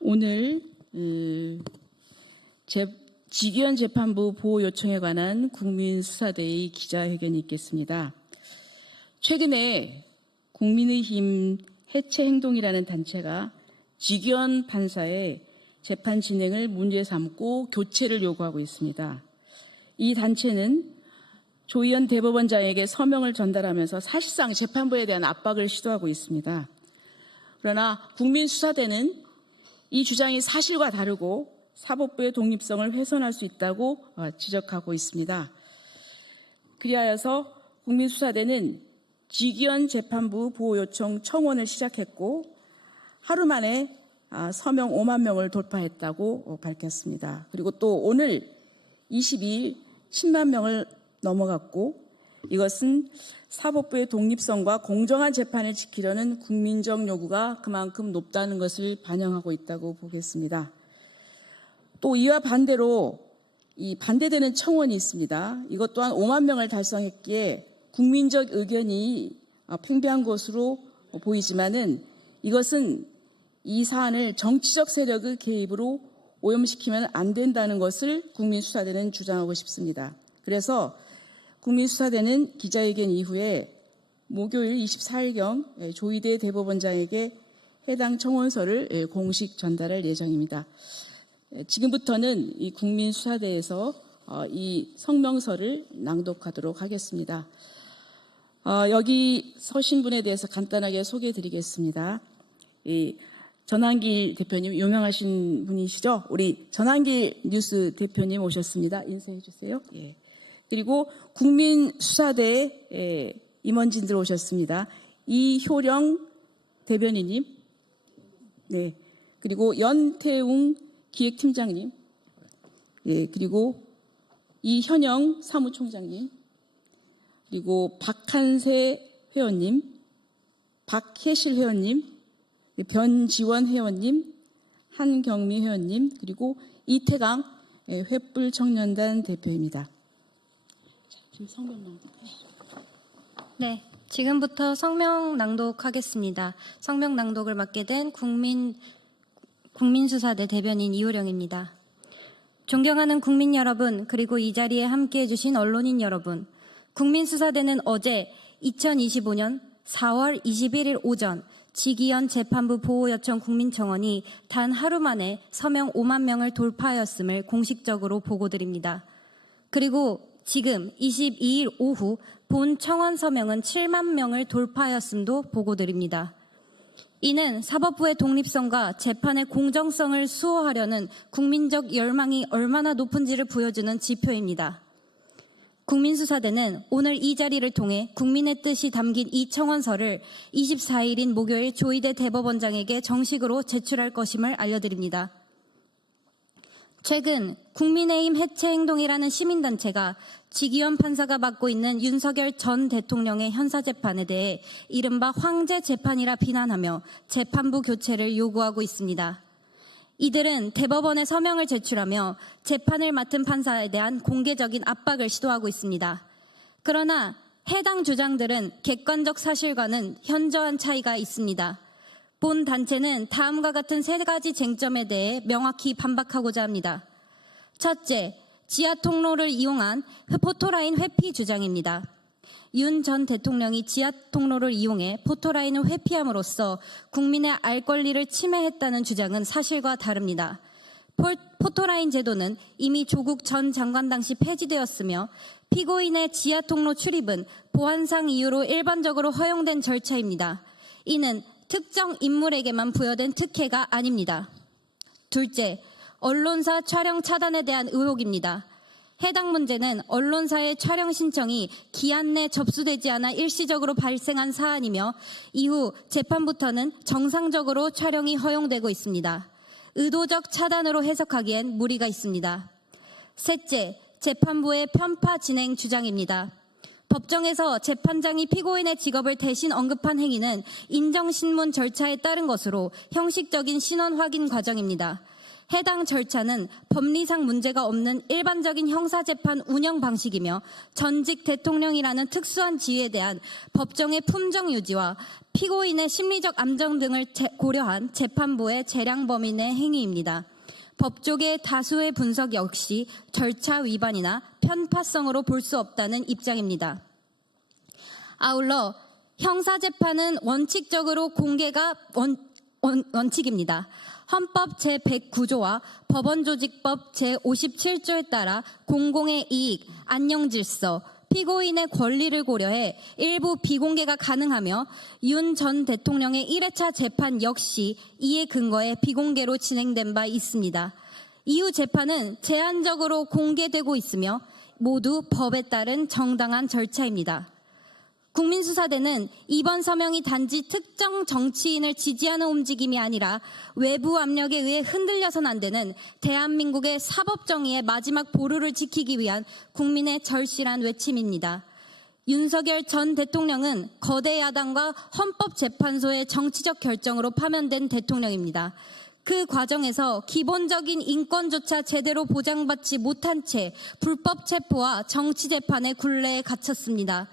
오늘 직위원 재판부 보호 요청에 관한 국민수사대의 기자회견이 있겠습니다. 최근에 국민의힘 해체행동이라는 단체가 직위원 판사의 재판 진행을 문제 삼고 교체를 요구하고 있습니다. 이 단체는 조희연 대법원장에게 서명을 전달하면서 사실상 재판부에 대한 압박을 시도하고 있습니다. 그러나 국민수사대는 이 주장이 사실과 다르고 사법부의 독립성을 훼손할 수 있다고 지적하고 있습니다. 그리하여서 국민수사대는 직위원 재판부 보호 요청 청원을 시작했고 하루 만에 서명 5만 명을 돌파했다고 밝혔습니다. 그리고 또 오늘 22일 10만 명을 넘어갔고 이것은 사법부의 독립성과 공정한 재판을 지키려는 국민적 요구가 그만큼 높다는 것을 반영하고 있다고 보겠습니다. 또 이와 반대로 이 반대되는 청원이 있습니다. 이것 또한 5만 명을 달성했기에 국민적 의견이 팽배한 것으로 보이지만은 이것은 이 사안을 정치적 세력의 개입으로 오염시키면 안 된다는 것을 국민수사대는 주장하고 싶습니다. 그래서 국민수사대는 기자회견 이후에 목요일 24일경 조희대 대법원장에게 해당 청원서를 공식 전달할 예정입니다. 지금부터는 이 국민수사대에서 이 성명서를 낭독하도록 하겠습니다. 여기 서신 분에 대해서 간단하게 소개해드리겠습니다. 전한길 대표님, 유명하신 분이시죠? 우리 전한길 뉴스 대표님 오셨습니다. 인사해 주세요. 예. 그리고 국민수사대 임원진들 오셨습니다. 이효령 대변인님, 네. 그리고 연태웅 기획팀장님, 예. 그리고 이현영 사무총장님, 그리고 박한세 회원님, 박혜실 회원님, 변지원 회원님, 한경미 회원님, 그리고 이태강 횃불청년단 대표입니다. 지금 성명 낭독. 네, 지금부터 성명 낭독하겠습니다. 성명 낭독을 맡게 된 국민수사대 대변인 이효령입니다. 존경하는 국민 여러분, 그리고 이 자리에 함께해 주신 언론인 여러분, 국민수사대는 어제 2025년 4월 21일 오전 직위원 재판부 보호 요청 국민청원이 단 하루 만에 서명 5만 명을 돌파하였음을 공식적으로 보고드립니다. 그리고 지금 22일 오후 본 청원 서명은 7만 명을 돌파하였음도 보고드립니다. 이는 사법부의 독립성과 재판의 공정성을 수호하려는 국민적 열망이 얼마나 높은지를 보여주는 지표입니다. 국민수사대는 오늘 이 자리를 통해 국민의 뜻이 담긴 이 청원서를 24일인 목요일 조희대 대법원장에게 정식으로 제출할 것임을 알려드립니다. 최근 국민의힘 해체행동이라는 시민단체가 직위원 판사가 맡고 있는 윤석열 전 대통령의 형사재판에 대해 이른바 황제재판이라 비난하며 재판부 교체를 요구하고 있습니다. 이들은 대법원에 서명을 제출하며 재판을 맡은 판사에 대한 공개적인 압박을 시도하고 있습니다. 그러나 해당 주장들은 객관적 사실과는 현저한 차이가 있습니다. 본 단체는 다음과 같은 세 가지 쟁점에 대해 명확히 반박하고자 합니다. 첫째, 지하 통로를 이용한 포토라인 회피 주장입니다. 윤 전 대통령이 지하 통로를 이용해 포토라인을 회피함으로써 국민의 알 권리를 침해했다는 주장은 사실과 다릅니다. 포토라인 제도는 이미 조국 전 장관 당시 폐지되었으며 피고인의 지하 통로 출입은 보안상 이유로 일반적으로 허용된 절차입니다. 이는 특정 인물에게만 부여된 특혜가 아닙니다. 둘째, 언론사 촬영 차단에 대한 의혹입니다. 해당 문제는 언론사의 촬영 신청이 기한 내 접수되지 않아 일시적으로 발생한 사안이며 이후 재판부터는 정상적으로 촬영이 허용되고 있습니다. 의도적 차단으로 해석하기엔 무리가 있습니다. 셋째, 재판부의 편파 진행 주장입니다. 법정에서 재판장이 피고인의 직업을 대신 언급한 행위는 인정신문 절차에 따른 것으로 형식적인 신원 확인 과정입니다. 해당 절차는 법리상 문제가 없는 일반적인 형사재판 운영 방식이며 전직 대통령이라는 특수한 지위에 대한 법정의 품정 유지와 피고인의 심리적 안정 등을 고려한 재판부의 재량 범위 내 행위입니다. 법조계의 다수의 분석 역시 절차 위반이나 편파성으로 볼 수 없다는 입장입니다. 아울러 형사재판은 원칙적으로 공개가 원칙입니다. 헌법 제109조와 법원조직법 제57조에 따라 공공의 이익, 안녕질서, 피고인의 권리를 고려해 일부 비공개가 가능하며 윤 전 대통령의 1회차 재판 역시 이에 근거해 비공개로 진행된 바 있습니다. 이후 재판은 제한적으로 공개되고 있으며 모두 법에 따른 정당한 절차입니다. 국민수사대는 이번 서명이 단지 특정 정치인을 지지하는 움직임이 아니라 외부 압력에 의해 흔들려선 안 되는 대한민국의 사법정의의 마지막 보루를 지키기 위한 국민의 절실한 외침입니다. 윤석열 전 대통령은 거대 야당과 헌법재판소의 정치적 결정으로 파면된 대통령입니다. 그 과정에서 기본적인 인권조차 제대로 보장받지 못한 채 불법 체포와 정치재판의 굴레에 갇혔습니다.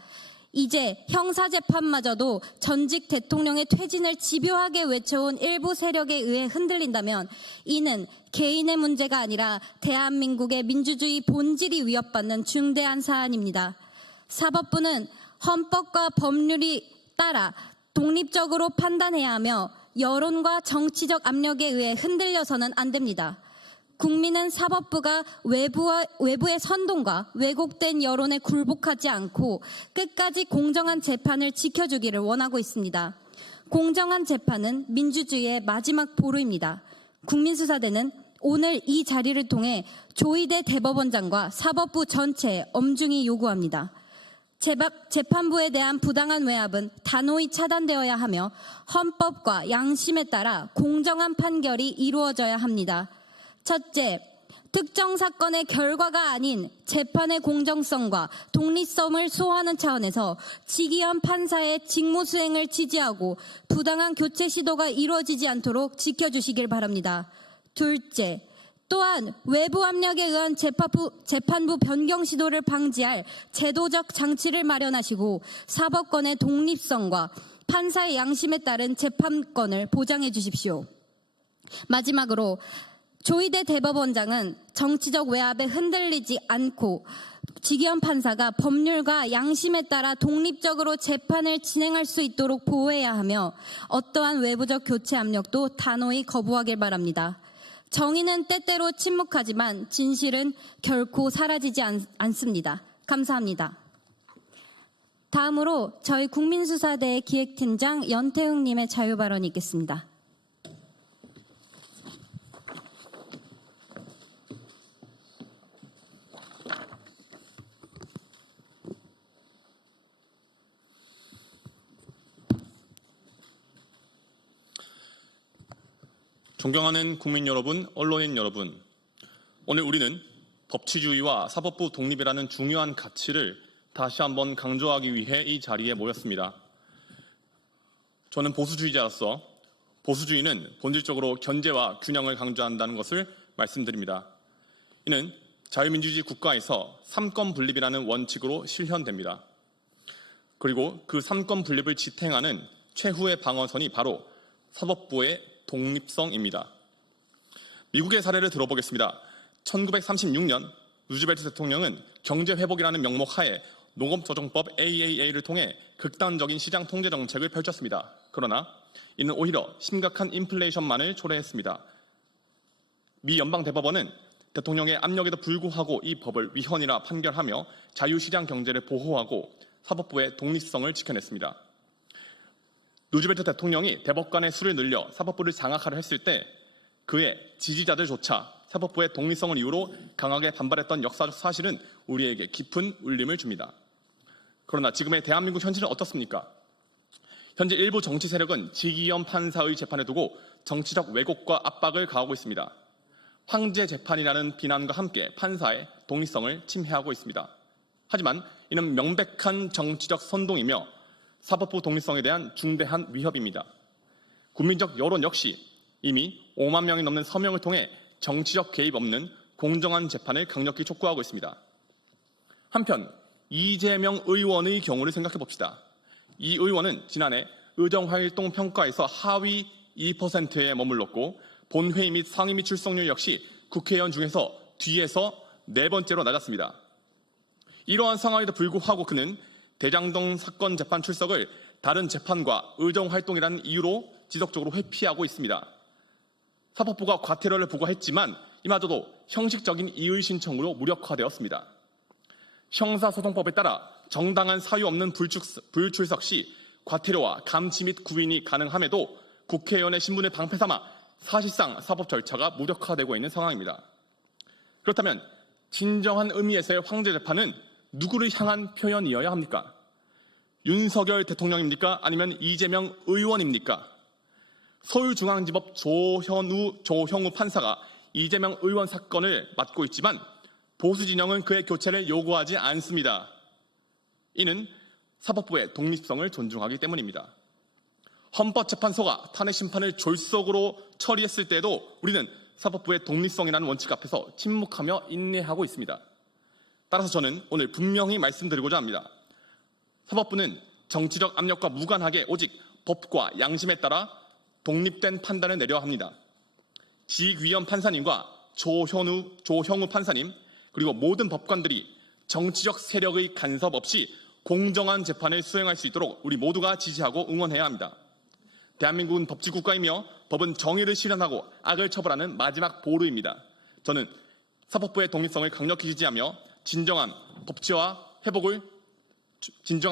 이제 형사재판마저도 전직 대통령의 퇴진을 집요하게 외쳐온 일부 세력에 의해 흔들린다면 이는 개인의 문제가 아니라 대한민국의 민주주의 본질이 위협받는 중대한 사안입니다. 사법부는 헌법과 법률이 따라 독립적으로 판단해야 하며 여론과 정치적 압력에 의해 흔들려서는 안 됩니다. 국민은 사법부가 외부의 선동과 왜곡된 여론에 굴복하지 않고 끝까지 공정한 재판을 지켜주기를 원하고 있습니다. 공정한 재판은 민주주의의 마지막 보루입니다. 국민수사대는 오늘 이 자리를 통해 조희대 대법원장과 사법부 전체에 엄중히 요구합니다. 재판부에 대한 부당한 외압은 단호히 차단되어야 하며 헌법과 양심에 따라 공정한 판결이 이루어져야 합니다. 첫째, 특정 사건의 결과가 아닌 재판의 공정성과 독립성을 소화하는 차원에서 지기현 판사의 직무 수행을 지지하고 부당한 교체 시도가 이루어지지 않도록 지켜주시길 바랍니다. 둘째, 또한 외부 압력에 의한 재판부 변경 시도를 방지할 제도적 장치를 마련하시고 사법권의 독립성과 판사의 양심에 따른 재판권을 보장해 주십시오. 마지막으로 조희대 대법원장은 정치적 외압에 흔들리지 않고 지기현 판사가 법률과 양심에 따라 독립적으로 재판을 진행할 수 있도록 보호해야 하며 어떠한 외부적 교체 압력도 단호히 거부하길 바랍니다. 정의는 때때로 침묵하지만 진실은 결코 사라지지 않습니다. 감사합니다. 다음으로 저희 국민수사대 기획팀장 연태웅님의 자유발언이 있겠습니다. 존경하는 국민 여러분, 언론인 여러분, 오늘 우리는 법치주의와 사법부 독립이라는 중요한 가치를 다시 한번 강조하기 위해 이 자리에 모였습니다. 저는 보수주의자로서 보수주의는 본질적으로 견제와 균형을 강조한다는 것을 말씀드립니다. 이는 자유민주주의 국가에서 삼권 분립이라는 원칙으로 실현됩니다. 그리고 그 삼권 분립을 지탱하는 최후의 방어선이 바로 사법부의 독립성입니다. 미국의 사례를 들어보겠습니다. 1936년 루즈벨트 대통령은 경제회복이라는 명목 하에 농업조정법 AAA를 통해 극단적인 시장 통제 정책을 펼쳤습니다. 그러나 이는 오히려 심각한 인플레이션만을 초래했습니다. 미 연방대법원은 대통령의 압력에도 불구하고 이 법을 위헌이라 판결하며 자유시장 경제를 보호하고 사법부의 독립성을 지켜냈습니다. 루즈벨트 대통령이 대법관의 수를 늘려 사법부를 장악하려 했을 때 그의 지지자들조차 사법부의 독립성을 이유로 강하게 반발했던 역사적 사실은 우리에게 깊은 울림을 줍니다. 그러나 지금의 대한민국 현실은 어떻습니까? 현재 일부 정치 세력은 지기현 판사의 재판에 두고 정치적 왜곡과 압박을 가하고 있습니다. 황제 재판이라는 비난과 함께 판사의 독립성을 침해하고 있습니다. 하지만 이는 명백한 정치적 선동이며 사법부 독립성에 대한 중대한 위협입니다. 국민적 여론 역시 이미 5만 명이 넘는 서명을 통해 정치적 개입 없는 공정한 재판을 강력히 촉구하고 있습니다. 한편 이재명 의원의 경우를 생각해 봅시다. 이 의원은 지난해 의정활동 평가에서 하위 2%에 머물렀고 본회의 및 상임위 출석률 역시 국회의원 중에서 뒤에서 4번째로 낮았습니다. 이러한 상황에도 불구하고 그는 대장동 사건 재판 출석을 다른 재판과 의정활동이라는 이유로 지속적으로 회피하고 있습니다. 사법부가 과태료를 부과했지만 이마저도 형식적인 이의 신청으로 무력화되었습니다. 형사소송법에 따라 정당한 사유 없는 불출석 시 과태료와 감치 및 구인이 가능함에도 국회의원의 신분을 방패 삼아 사실상 사법 절차가 무력화되고 있는 상황입니다. 그렇다면 진정한 의미에서의 황제 재판은 누구를 향한 표현이어야 합니까? 윤석열 대통령입니까? 아니면 이재명 의원입니까? 서울중앙지법 조형우 판사가 이재명 의원 사건을 맡고 있지만 보수 진영은 그의 교체를 요구하지 않습니다. 이는 사법부의 독립성을 존중하기 때문입니다. 헌법재판소가 탄핵 심판을 졸속으로 처리했을 때에도 우리는 사법부의 독립성이라는 원칙 앞에서 침묵하며 인내하고 있습니다. 따라서 저는 오늘 분명히 말씀드리고자 합니다. 사법부는 정치적 압력과 무관하게 오직 법과 양심에 따라 독립된 판단을 내려야 합니다. 지귀현 판사님과 조형우 판사님 그리고 모든 법관들이 정치적 세력의 간섭 없이 공정한 재판을 수행할 수 있도록 우리 모두가 지지하고 응원해야 합니다. 대한민국은 법치국가이며 법은 정의를 실현하고 악을 처벌하는 마지막 보루입니다. 저는 사법부의 독립성을 강력히 지지하며 진정한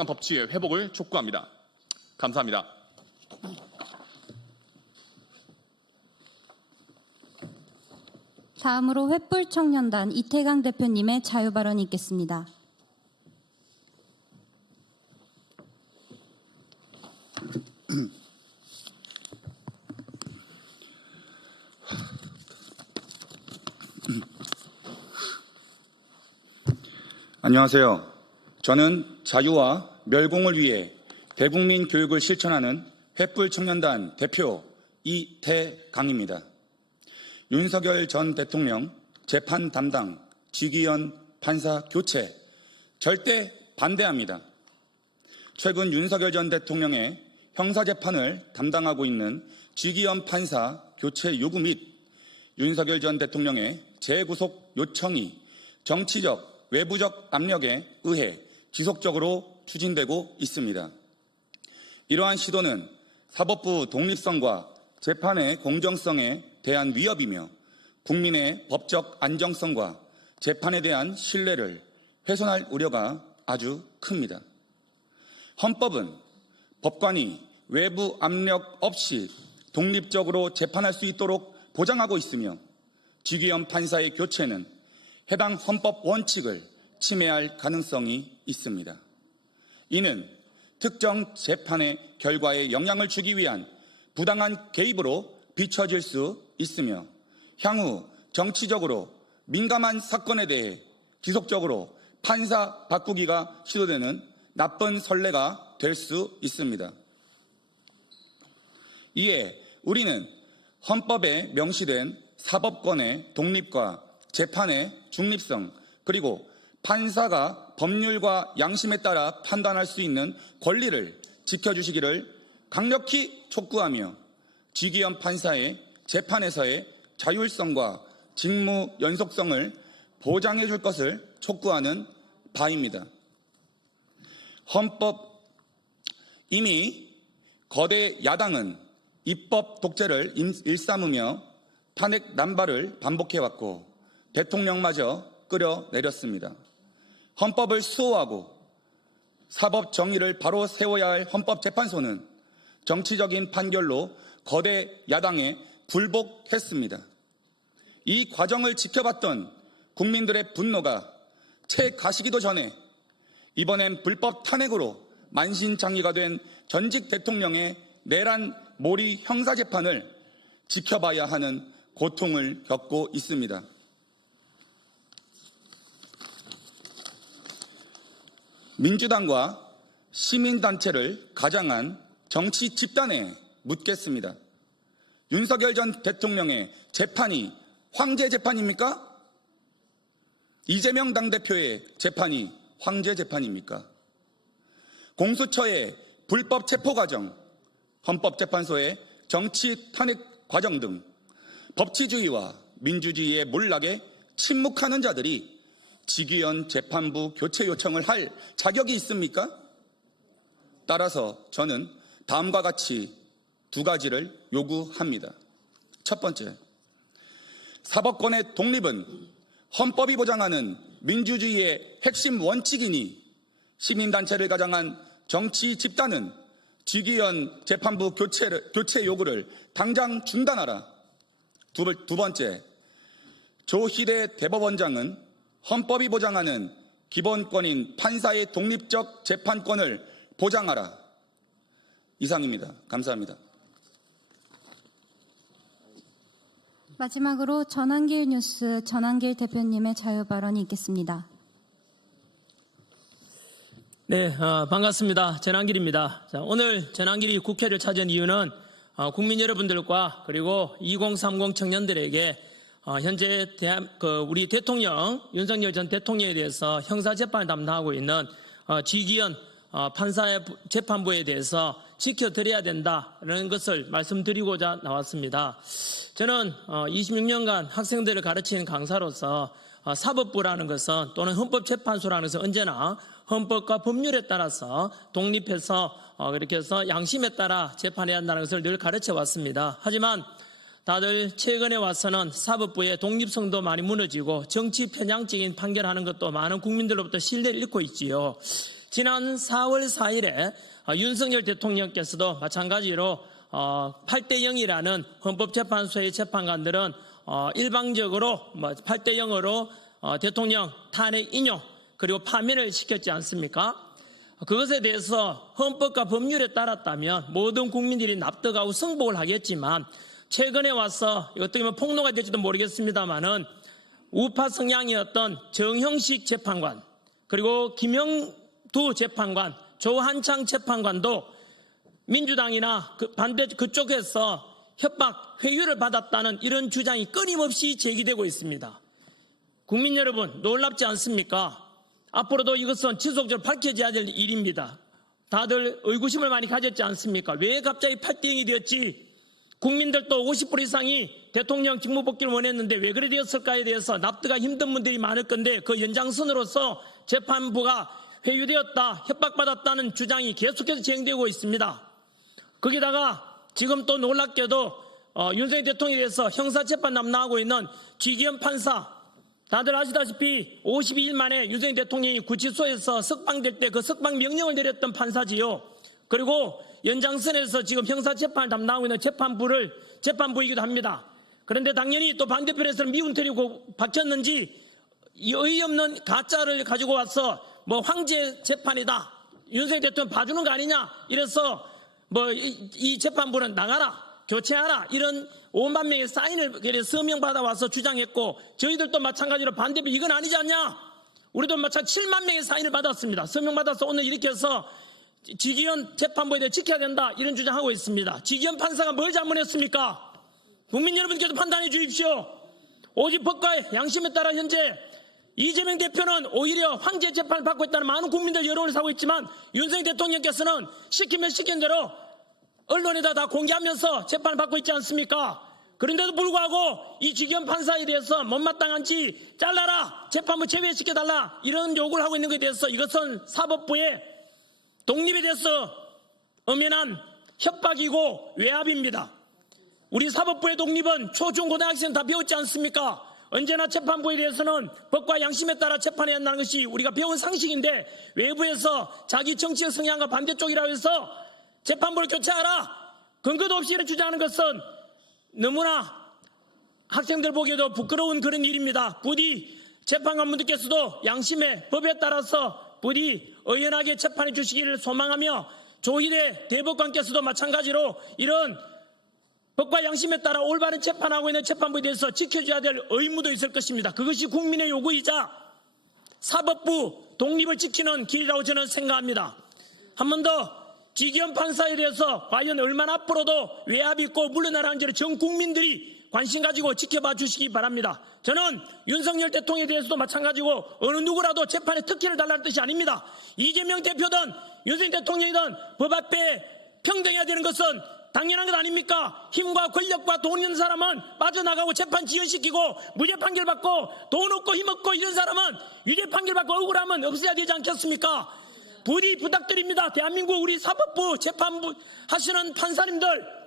법치의 회복을 촉구합니다. 감사합니다. 다음으로 횃불청년단 이태강 대표님의 자유발언이 있겠습니다. 안녕하세요. 저는 자유와 멸공을 위해 대국민 교육을 실천하는 횃불청년단 대표 이태강입니다. 윤석열 전 대통령 재판 담당 지귀현 판사 교체 절대 반대합니다. 최근 윤석열 전 대통령의 형사재판을 담당하고 있는 지귀현 판사 교체 요구 및 윤석열 전 대통령의 재구속 요청이 정치적, 외부적 압력에 의해 지속적으로 추진되고 있습니다. 이러한 시도는 사법부 독립성과 재판의 공정성에 대한 위협이며 국민의 법적 안정성과 재판에 대한 신뢰를 훼손할 우려가 아주 큽니다. 헌법은 법관이 외부 압력 없이 독립적으로 재판할 수 있도록 보장하고 있으며 지귀현 판사의 교체는 해당 헌법 원칙을 침해할 가능성이 있습니다. 이는 특정 재판의 결과에 영향을 주기 위한 부당한 개입으로 비춰질 수 있으며 향후 정치적으로 민감한 사건에 대해 지속적으로 판사 바꾸기가 시도되는 나쁜 선례가 될 수 있습니다. 이에 우리는 헌법에 명시된 사법권의 독립과 재판의 중립성 그리고 판사가 법률과 양심에 따라 판단할 수 있는 권리를 지켜주시기를 강력히 촉구하며 지귀현 판사의 재판에서의 자율성과 직무 연속성을 보장해 줄 것을 촉구하는 바입니다. 이미 거대 야당은 입법 독재를 일삼으며 탄핵 난발을 반복해왔고 대통령마저 끌어내렸습니다. 헌법을 수호하고 사법 정의를 바로 세워야 할 헌법재판소는 정치적인 판결로 거대 야당에 굴복했습니다. 이 과정을 지켜봤던 국민들의 분노가 채 가시기도 전에 이번엔 불법 탄핵으로 만신창이가 된 전직 대통령의 내란 몰이 형사재판을 지켜봐야 하는 고통을 겪고 있습니다. 민주당과 시민단체를 가장한 정치 집단에 묻겠습니다. 윤석열 전 대통령의 재판이 황제 재판입니까? 이재명 당대표의 재판이 황제 재판입니까? 공수처의 불법 체포 과정, 헌법재판소의 정치 탄핵 과정 등 법치주의와 민주주의의 몰락에 침묵하는 자들이 직위원 재판부 교체 요청을 할 자격이 있습니까? 따라서 저는 다음과 같이 두 가지를 요구합니다. 첫 번째, 사법권의 독립은 헌법이 보장하는 민주주의의 핵심 원칙이니 시민단체를 가장한 정치 집단은 직위원 재판부 교체 요구를 당장 중단하라. 두 번째, 조희대 대법원장은 헌법이 보장하는 기본권인 판사의 독립적 재판권을 보장하라. 이상입니다. 감사합니다. 마지막으로 전한길 뉴스 전한길 대표님의 자유 발언이 있겠습니다. 네, 반갑습니다. 전한길입니다. 자, 오늘 전한길이 국회를 찾은 이유는 국민 여러분들과 그리고 2030 청년들에게 현재 우리 대통령 윤석열 전 대통령에 대해서 형사재판을 담당하고 있는 지기현 판사의 재판부에 대해서 지켜드려야 된다는 것을 말씀드리고자 나왔습니다. 저는 26년간 학생들을 가르치는 강사로서 사법부라는 것은 또는 헌법재판소라는 것은 언제나 헌법과 법률에 따라서 독립해서 그렇게 해서 양심에 따라 재판해야 한다는 것을 늘 가르쳐 왔습니다. 하지만 다들 최근에 와서는 사법부의 독립성도 많이 무너지고 정치 편향적인 판결하는 것도 많은 국민들로부터 신뢰를 잃고 있지요. 지난 4월 4일에 윤석열 대통령께서도 마찬가지로 8대0이라는 헌법재판소의 재판관들은 일방적으로 8대0으로 대통령 탄핵 인용 그리고 파면을 시켰지 않습니까? 그것에 대해서 헌법과 법률에 따랐다면 모든 국민들이 납득하고 승복을 하겠지만 최근에 와서 어떻게 보면 폭로가 될지도 모르겠습니다만은 우파 성향이었던 정형식 재판관 그리고 김영두 재판관, 조한창 재판관도 민주당이나 반대 그쪽에서 협박, 회유를 받았다는 이런 주장이 끊임없이 제기되고 있습니다. 국민 여러분 놀랍지 않습니까? 앞으로도 이것은 지속적으로 밝혀져야 될 일입니다. 다들 의구심을 많이 가졌지 않습니까? 왜 갑자기 8대0이 되었지? 국민들도 50% 이상이 대통령 직무복귀를 원했는데 왜 그래 되었을까에 대해서 납득하기 힘든 분들이 많을 건데 그 연장선으로서 재판부가 회유되었다, 협박받았다는 주장이 계속해서 진행되고 있습니다. 거기다가 지금 또 놀랍게도 윤석열 대통령에 대해서 형사재판 담당하고 있는 지기현 판사 다들 아시다시피 52일 만에 윤석열 대통령이 구치소에서 석방될 때 그 석방 명령을 내렸던 판사지요. 그리고 연장선에서 지금 형사재판을 담당하고 있는 재판부이기도 합니다. 그런데 당연히 또 반대편에서는 미운털이고 박혔는지 이 어이없는 가짜를 가지고 와서 황제 재판이다. 윤석열 대통령 봐주는 거 아니냐. 이래서 이 재판부는 나가라. 교체하라. 이런 5만 명의 사인을 서명 받아와서 주장했고 저희들도 마찬가지로 반대편 이건 아니지 않냐. 우리도 마찬가지 7만 명의 사인을 받았습니다. 서명 받아서 오늘 이렇게 해서 지기현 재판부에 대해 지켜야 된다. 이런 주장하고 있습니다. 지기현 판사가 뭘 잘못했습니까? 국민 여러분께서 판단해 주십시오. 오직 법과 양심에 따라 현재 이재명 대표는 오히려 황제 재판을 받고 있다는 많은 국민들 여론을 사고 있지만 윤석열 대통령께서는 시키면 시킨 대로 언론에다 다 공개하면서 재판을 받고 있지 않습니까? 그런데도 불구하고 이 지기현 판사에 대해서 못마땅한지 잘라라, 재판부 제외시켜달라 이런 요구를 하고 있는 것에 대해서 이것은 사법부의 독립에 대해서 엄연한 협박이고 외압입니다. 우리 사법부의 독립은 초중고등학생 다 배웠지 않습니까? 언제나 재판부에 대해서는 법과 양심에 따라 재판해야 한다는 것이 우리가 배운 상식인데 외부에서 자기 정치적 성향과 반대쪽이라고 해서 재판부를 교체하라 근거도 없이 이렇게 주장하는 것은 너무나 학생들 보기에도 부끄러운 그런 일입니다. 부디 재판관분들께서도 양심의 법에 따라서 부디 의연하게 재판해 주시기를 소망하며 조희대 대법관께서도 마찬가지로 이런 법과 양심에 따라 올바른 재판하고 있는 재판부에 대해서 지켜줘야 될 의무도 있을 것입니다. 그것이 국민의 요구이자 사법부 독립을 지키는 길이라고 저는 생각합니다. 한 번 더 지기현 판사에 대해서 과연 얼마나 앞으로도 외압이 있고 물러나라는지를 전 국민들이 관심 가지고 지켜봐 주시기 바랍니다. 저는 윤석열 대통령에 대해서도 마찬가지고 어느 누구라도 재판에 특혜를 달라는 뜻이 아닙니다. 이재명 대표든 윤석열 대통령이든 법 앞에 평등해야 되는 것은 당연한 것 아닙니까? 힘과 권력과 돈 있는 사람은 빠져나가고 재판 지연시키고 무죄 판결 받고 돈 없고 힘 없고 이런 사람은 유죄 판결 받고 억울하면 없어야 되지 않겠습니까? 부디 부탁드립니다. 대한민국 우리 사법부 재판부 하시는 판사님들,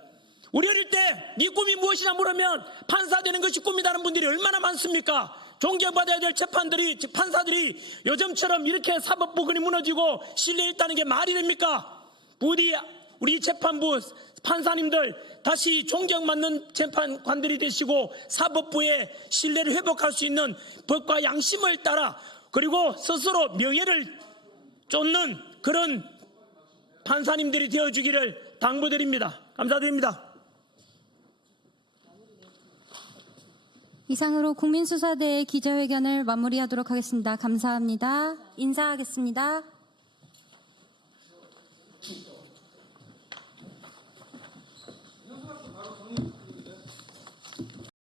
우리 어릴 때 네 꿈이 무엇이냐 물으면 판사 되는 것이 꿈이라는 분들이 얼마나 많습니까? 존경받아야 될 재판들이, 판사들이 요즘처럼 이렇게 사법부근이 무너지고 신뢰했다는 게 말이 됩니까? 부디 우리 재판부 판사님들 다시 존경받는 재판관들이 되시고 사법부의 신뢰를 회복할 수 있는 법과 양심을 따라, 그리고 스스로 명예를 쫓는 그런 판사님들이 되어주기를 당부드립니다. 감사드립니다. 이상으로 국민수사대의 기자회견을 마무리하도록 하겠습니다. 감사합니다. 인사하겠습니다.